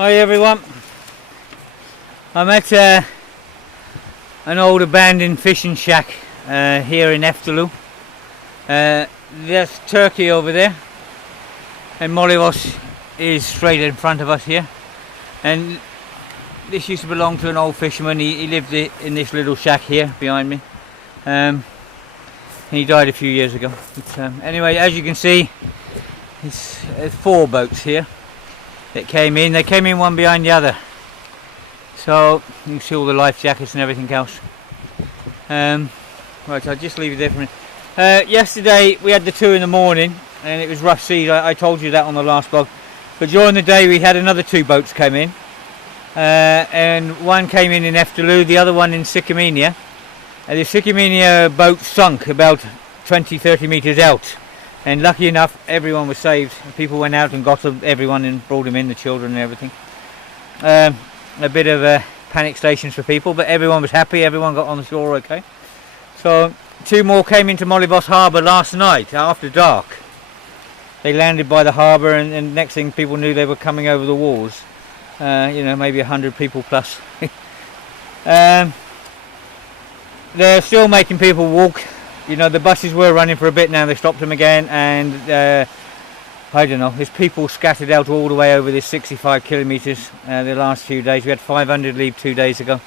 Hi everyone, I'm at an old abandoned fishing shack here in Eftelu. There's Turkey over there and Molyvos is straight in front of us here, and this used to belong to an old fisherman. He lived in this little shack here behind me. He died a few years ago, but anyway, as you can see, there's 4 boats here that came in. They came in one behind the other, so you can see all the life jackets and everything else. Right, I'll just leave it there for a minute. Yesterday we had the 2 in the morning and it was rough seas. I told you that on the last blog, but during the day we had another 2 boats come in, and one came in Eftelu, the other one in Sicamenia. The Sicamenia boat sunk about 20-30 meters out, and lucky enough everyone was saved. People went out and got everyone and brought them in, the children and everything. A bit of panic stations for people, but everyone was happy, everyone got on the shore okay. So 2 more came into Molyvos harbour last night after dark. They landed by the harbour, and next thing people knew, they were coming over the walls. You know, maybe 100 people plus. They're still making people walk. You know, the buses were running for a bit, now they stopped them again, and I don't know, there's people scattered out all the way over this 65 kilometres the last few days. We had 500 leave 2 days ago,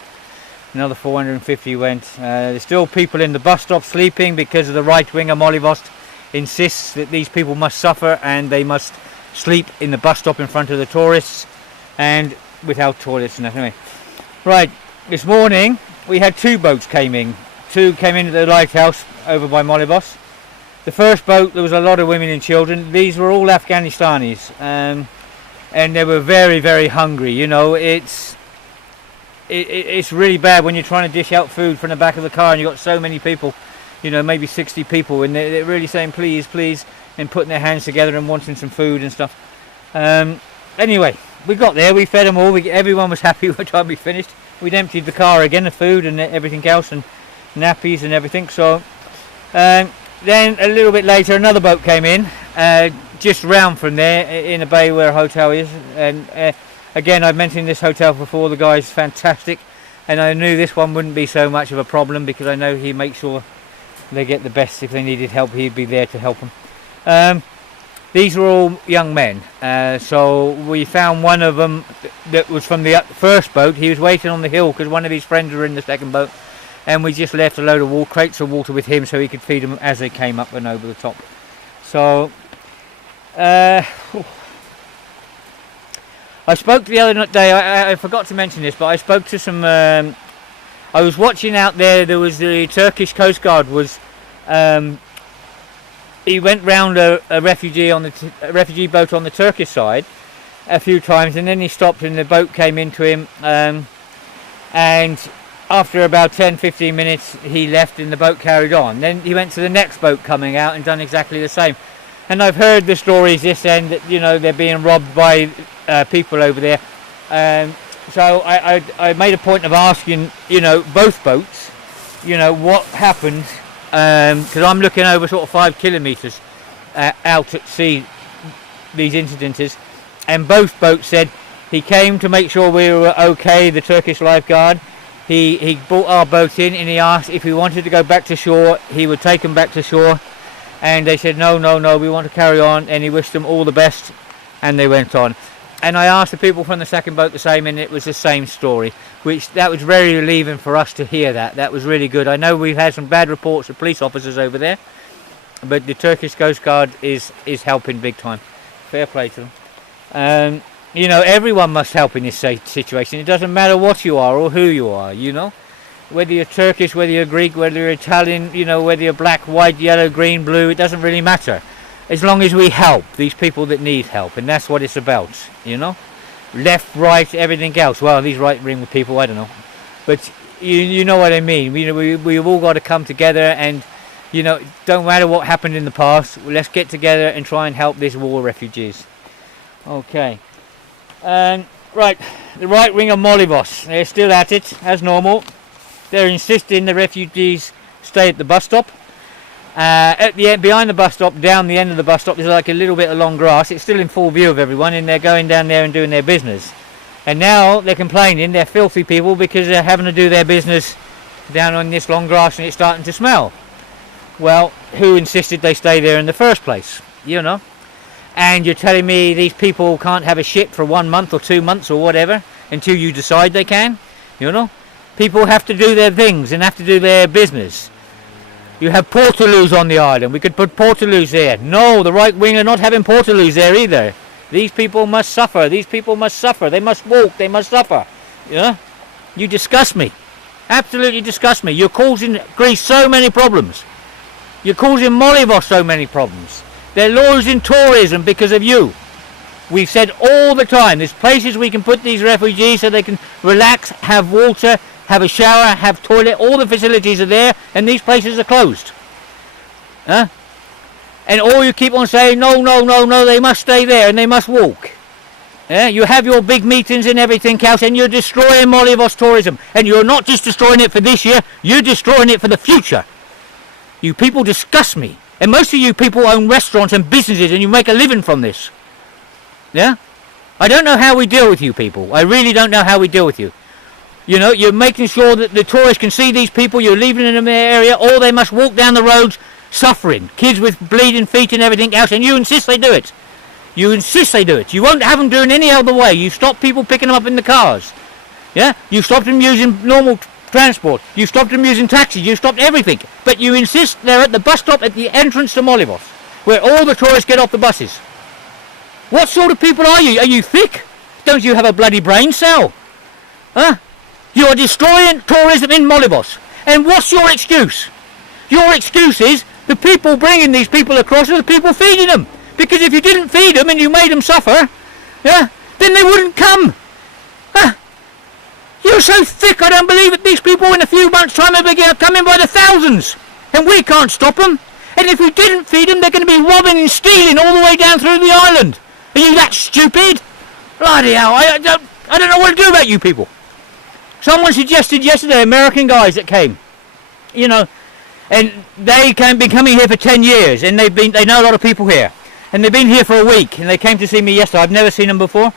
another 450 went. There's still people in the bus stop sleeping because of the right winger Molyvos insists that these people must suffer and they must sleep in the bus stop in front of the tourists and without toilets and that. Anyway, right, this morning we had 2 boats came in. 2 came in at the lighthouse over by Molyvos. The first boat, there was a lot of women and children. These were all Afghanistanis, and they were very, very hungry. You know, it's really bad when you're trying to dish out food from the back of the car and you've got so many people, you know, maybe 60 people, and they're really saying please, please, and putting their hands together and wanting some food and stuff. Anyway, we got there, we fed them all, everyone was happy by the time we finished. We'd emptied the car again, the food and everything else, and nappies and everything. So then a little bit later another boat came in, just round from there in a bay where a hotel is, and again, I've mentioned this hotel before. The guy's fantastic, and I knew this one wouldn't be so much of a problem because I know he makes sure they get the best. If they needed help, he'd be there to help them. These were all young men, so we found one of them that was from the first boat. He was waiting on the hill because one of his friends were in the second boat, and we just left a load of crates of water with him so he could feed them as they came up and over the top. So I spoke the other day, I forgot to mention this, but I spoke to some, I was watching out there was the Turkish Coast Guard was, he went round a refugee refugee boat on the Turkish side a few times, and then he stopped and the boat came into him, and after about 10-15 minutes he left and the boat carried on. Then he went to the next boat coming out and done exactly the same. And I've heard the stories this end that, you know, they're being robbed by people over there. So I made a point of asking, you know, both boats, you know, what happened, because I'm looking over sort of 5 kilometres out at sea, these incidences, and both boats said he came to make sure we were okay, the Turkish lifeguard. He brought our boat in and he asked if we wanted to go back to shore, he would take them back to shore. And they said, no, we want to carry on, and he wished them all the best, and they went on. And I asked the people from the second boat the same, and it was the same story, that was very relieving for us to hear that. That was really good. I know we've had some bad reports of police officers over there, but the Turkish Coast Guard is helping big time. Fair play to them. You know, everyone must help in this situation. It doesn't matter what you are or who you are, you know. Whether you're Turkish, whether you're Greek, whether you're Italian, you know, whether you're black, white, yellow, green, blue, it doesn't really matter. As long as we help these people that need help, and that's what it's about, you know. Left, right, everything else. Well, these right-wing people, I don't know. But you know what I mean. You know, we've all got to come together and, you know, don't matter what happened in the past, let's get together and try and help these war refugees. Okay. Right, the right wing of Molyvos, they're still at it, as normal. They're insisting the refugees stay at the bus stop. At the end, behind the bus stop, down the end of the bus stop, there's like a little bit of long grass. It's still in full view of everyone, and they're going down there and doing their business. And now they're complaining, they're filthy people, because they're having to do their business down on this long grass and it's starting to smell. Well, who insisted they stay there in the first place? You know? And you're telling me these people can't have a shit for 1 month or 2 months or whatever until you decide they can? You know? People have to do their things and have to do their business. You have Portaloos on the island. We could put Portaloos there. No, the right wing are not having Portaloos there either. These people must suffer. These people must suffer. They must walk. They must suffer. Yeah? You disgust me. Absolutely disgust me. You're causing Greece so many problems. You're causing Molivos so many problems. They're losing tourism because of you. We've said all the time, there's places we can put these refugees so they can relax, have water, have a shower, have toilet. All the facilities are there, and these places are closed. Huh? And all you keep on saying, no, they must stay there and they must walk. Yeah? You have your big meetings and everything else, and you're destroying Molivos tourism. And you're not just destroying it for this year, you're destroying it for the future. You people disgust me. And most of you people own restaurants and businesses, and you make a living from this. Yeah? I don't know how we deal with you people. I really don't know how we deal with you. You know, you're making sure that the tourists can see these people, you're leaving them in their area, or they must walk down the roads suffering. Kids with bleeding feet and everything else, and you insist they do it. You insist they do it. You won't have them doing any other way. You stop people picking them up in the cars. Yeah? You stopped them using normal transport. You stopped them using taxis. You stopped everything. But you insist they're at the bus stop at the entrance to Molivos, where all the tourists get off the buses. What sort of people are you? Are you thick? Don't you have a bloody brain cell? Huh? You are destroying tourism in Molivos. And what's your excuse? Your excuse is the people bringing these people across are the people feeding them. Because if you didn't feed them and you made them suffer, yeah, then they wouldn't come. Huh? You're so thick, I don't believe it. These people in a few months' time are begin coming by the thousands. And we can't stop them. And if we didn't feed them, they're going to be robbing and stealing all the way down through the island. Are you that stupid? Bloody hell, I don't know what to do about you people. Someone suggested yesterday, American guys that came, you know, and they been coming here for 10 years, and they know a lot of people here. And they've been here for a week, and they came to see me yesterday. I've never seen them before.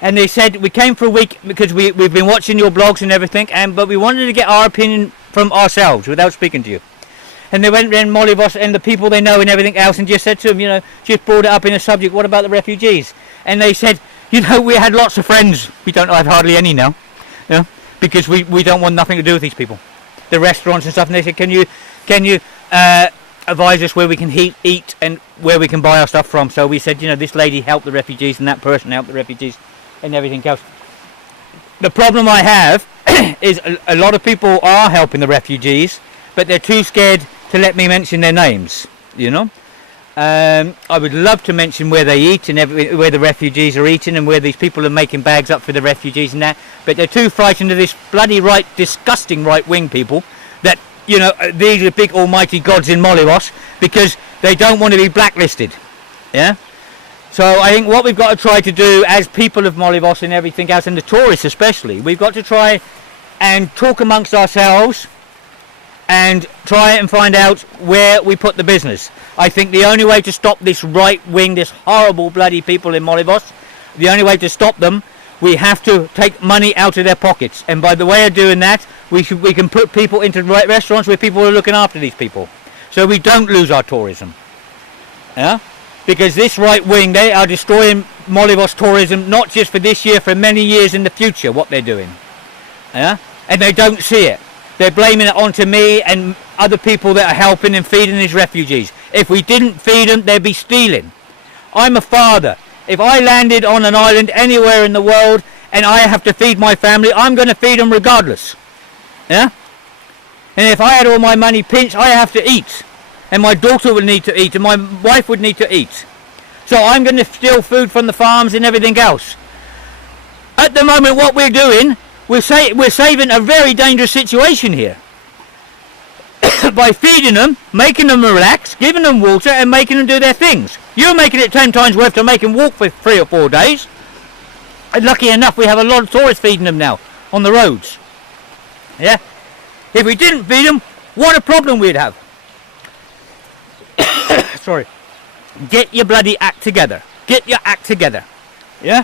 And they said, we came for a week because we've been watching your blogs and everything, but we wanted to get our opinion from ourselves without speaking to you. And they went around Molivos and the people they know and everything else, and just said to them, you know, just brought it up in a subject, what about the refugees? And they said, you know, we had lots of friends. We don't have hardly any now, you know, because we don't want nothing to do with these people. The restaurants and stuff, and they said, can you advise us where we can eat and where we can buy our stuff from? So we said, you know, this lady helped the refugees and that person helped the refugees and everything else. The problem I have is a lot of people are helping the refugees, but they're too scared to let me mention their names, you know. I would love to mention where they eat and where the refugees are eating and where these people are making bags up for the refugees and that, but they're too frightened of this bloody disgusting right-wing people that, you know, these are big almighty gods in Molivos because they don't want to be blacklisted. Yeah. So I think what we've got to try to do as people of Molivos and everything else, and the tourists especially, we've got to try and talk amongst ourselves and try and find out where we put the business. I think the only way to stop this right wing, this horrible bloody people in Molivos, the only way to stop them, we have to take money out of their pockets. And by the way of doing that, we can put people into restaurants where people are looking after these people, so we don't lose our tourism. Yeah, because this right wing, they are destroying Molivos tourism, not just for this year, for many years in the future. What they're doing, yeah, and they don't see it. They're blaming it onto me and other people that are helping and feeding these refugees. If we didn't feed them, they'd be stealing. I'm a father. If I landed on an island anywhere in the world and I have to feed my family, I'm going to feed them regardless. Yeah? And if I had all my money pinched, I have to eat. And my daughter would need to eat, and my wife would need to eat. So I'm going to steal food from the farms and everything else. At the moment, what we're doing, we're saving a very dangerous situation here. By feeding them, making them relax, giving them water and making them do their things. You're making it 10 times worth to make them walk for 3 or 4 days. And lucky enough, we have a lot of tourists feeding them now on the roads. Yeah? If we didn't feed them, what a problem we'd have. Sorry. Get your bloody act together. Get your act together. Yeah?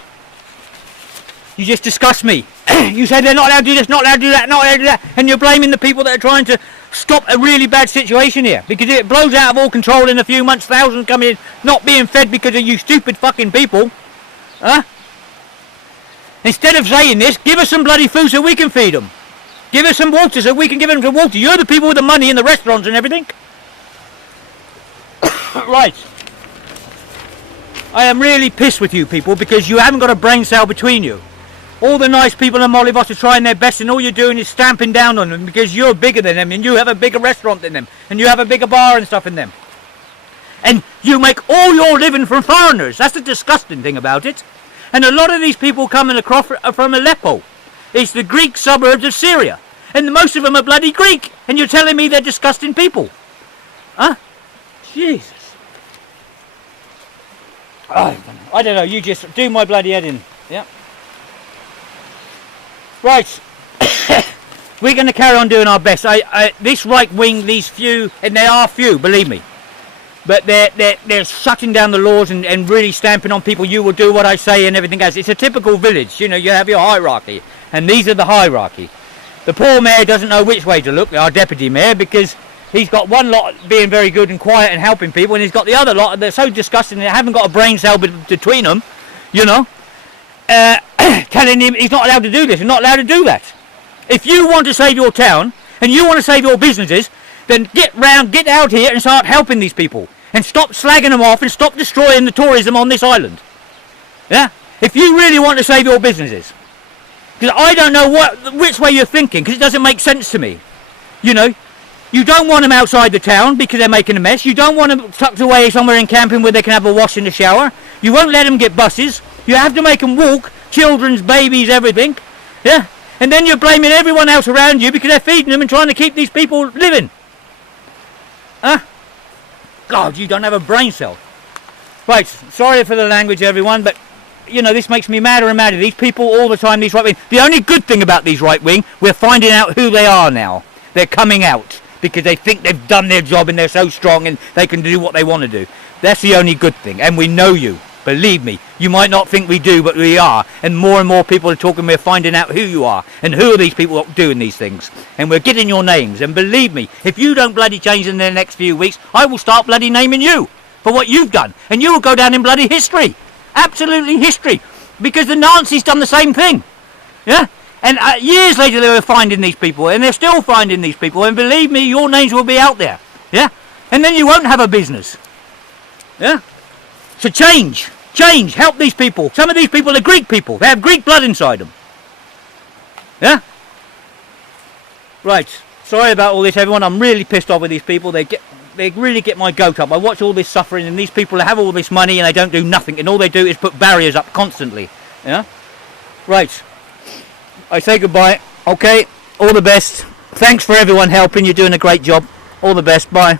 You just disgust me. You say they're not allowed to do this, not allowed to do that, not allowed to do that, and you're blaming the people that are trying to stop a really bad situation here, because if it blows out of all control in a few months, thousands come in not being fed because of you stupid fucking people. Huh? Instead of saying this, give us some bloody food so we can feed them. Give us some water so we can give them some water. You're the people with the money in the restaurants and everything. Right. I am really pissed with you people because you haven't got a brain cell between you. All the nice people in Molyvos are trying their best, and all you're doing is stamping down on them because you're bigger than them and you have a bigger restaurant than them and you have a bigger bar and stuff in them. And you make all your living from foreigners. That's the disgusting thing about it. And a lot of these people coming across are from Aleppo. It's the Greek suburbs of Syria. And most of them are bloody Greek. And you're telling me they're disgusting people. Huh? Jesus. I don't know. You just do my bloody head in. Yeah. Right. We're going to carry on doing our best. This right wing, these few, and they are few, believe me. But they're shutting down the laws and really stamping on people. You will do what I say and everything else. It's a typical village. You know, you have your hierarchy. And these are the hierarchy. The poor mayor doesn't know which way to look, our deputy mayor, because he's got one lot being very good and quiet and helping people, and he's got the other lot that's so disgusting they haven't got a brain cell between them, you know, telling him he's not allowed to do this and not allowed to do that. If you want to save your town and you want to save your businesses, then get out here and start helping these people. And stop slagging them off and stop destroying the tourism on this island. Yeah? If you really want to save your businesses. Because I don't know which way you're thinking, because it doesn't make sense to me. You know, you don't want them outside the town because they're making a mess. You don't want them tucked away somewhere in camping where they can have a wash in the shower. You won't let them get buses. You have to make them walk. Children's, babies, everything. Yeah? And then you're blaming everyone else around you because they're feeding them and trying to keep these people living. Huh? God, you don't have a brain cell. Right, sorry for the language, everyone, but, you know, this makes me madder and madder. These people all the time, these right-wing. The only good thing about these right-wing, we're finding out who they are now. They're coming out because they think they've done their job and they're so strong and they can do what they want to do. That's the only good thing, and we know you. Believe me, you might not think we do, but we are. And more people are talking, we're finding out who you are. And who are these people doing these things. And we're getting your names. And believe me, if you don't bloody change in the next few weeks, I will start bloody naming you for what you've done. And you will go down in bloody history. Absolutely history. Because the Nazis done the same thing. Yeah? And years later they were finding these people. And they're still finding these people. And believe me, your names will be out there. Yeah? And then you won't have a business. Yeah? So change, help these people. Some of these people are Greek people. They have Greek blood inside them. Yeah? Right. Sorry about all this, everyone. I'm really pissed off with these people. They really get my goat up. I watch all this suffering, and these people have all this money and they don't do nothing, and all they do is put barriers up constantly. Yeah? Right. I say goodbye. Okay. All the best. Thanks for everyone helping. You're doing a great job. All the best. Bye.